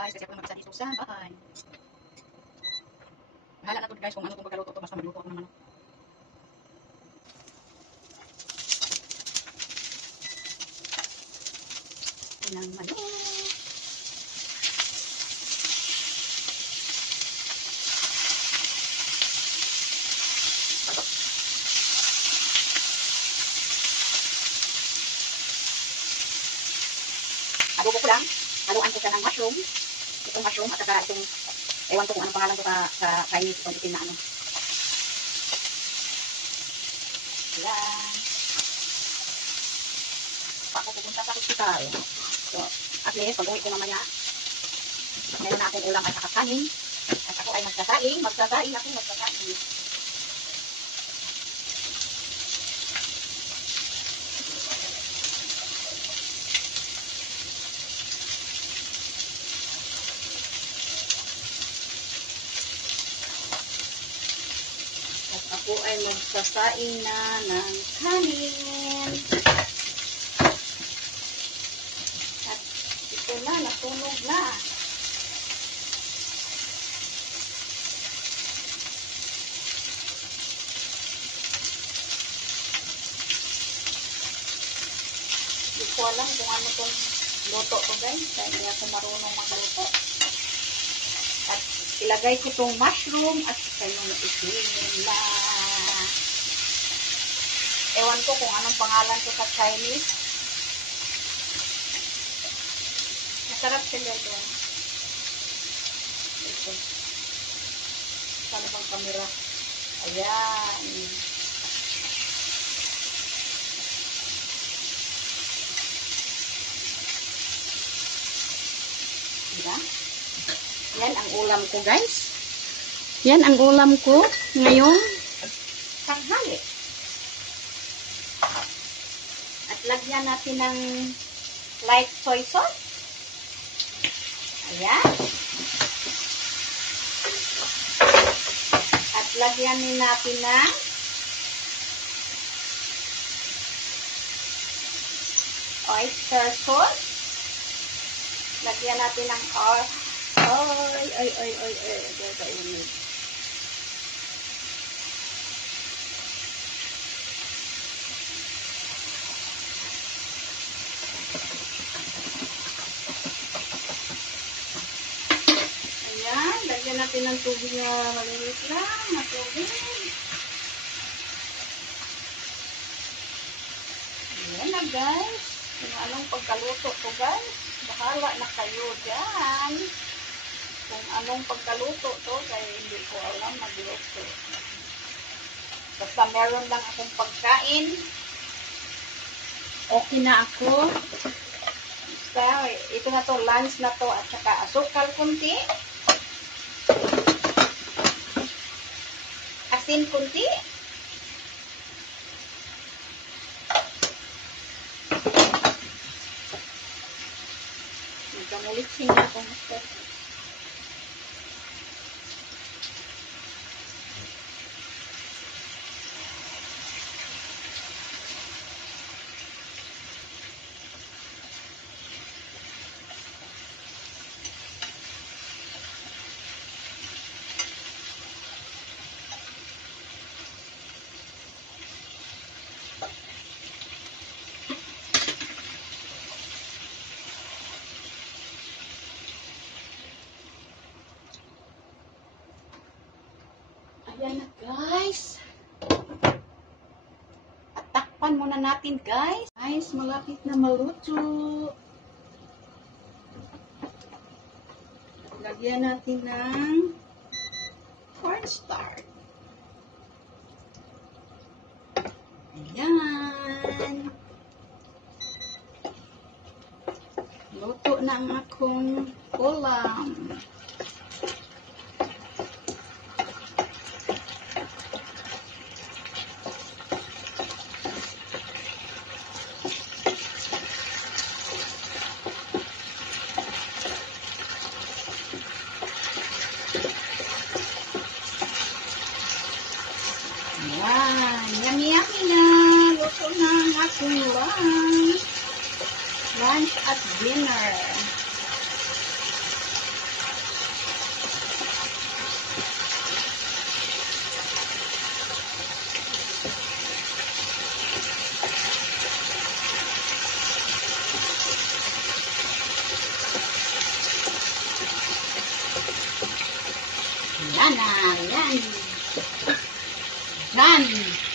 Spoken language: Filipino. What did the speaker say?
guys, kasi ako na mag-isa dito sa bahay. Bahala na to guys kung ano itong pagkaluto to, basta magluto ako ng manok. Ng manok. Adobo ko lang. Haluan ko siya ng mushroom. Itong mushroom at saka itong, ewan ko kung anong pangalan ko sa Chinese, itong itim na ano. Ayan. Pa ako pupunta sa hospital. So, at least, pag uwi ko mamaya, meron na akong ulam at saka kanin. At ako ay magsasaing ako. Ako ay magsasaing na ng kanin. At ito na, natunog na. Hindi ko alam kung ano itong luto ko guys. Kaya hindi ako marunong magluto. At ilagay ko itong mushroom at saka yung itim na. Ewan ko kung anong pangalan ko sa Chinese. Masarap sila doon. Ito. Saan bang kamera? Ayan. Diba? Yan ang ulam ko guys. Yan ang ulam ko ngayong tanghali. At lagyan natin ng light soy sauce. Ayan. At lagyan din natin ng oyster sauce. Lagyan natin ng ayan, lagyan natin ng tubig na maliit lang, na tubig. Ayan na guys, kung anong pagkaluto to guys, bahala na kayo dyan. Kung anong pagkaluto to, kaya hindi ko alam magluto. Basta meron lang akong pagkain, okay na ako. Basta, ito na to, lunch na to, at saka asukal kunti, asin kunti, nagkamulit siya akong gusto. Ayan na guys. At takpan muna natin guys. Guys, malapit na maluto. Lagyan natin ng cornstarch. Ayan. Luto na ang akong ulam. Ayan, yummy na. Luto na ang aking lunch. Lunch at dinner. Yan na, yan. Yan.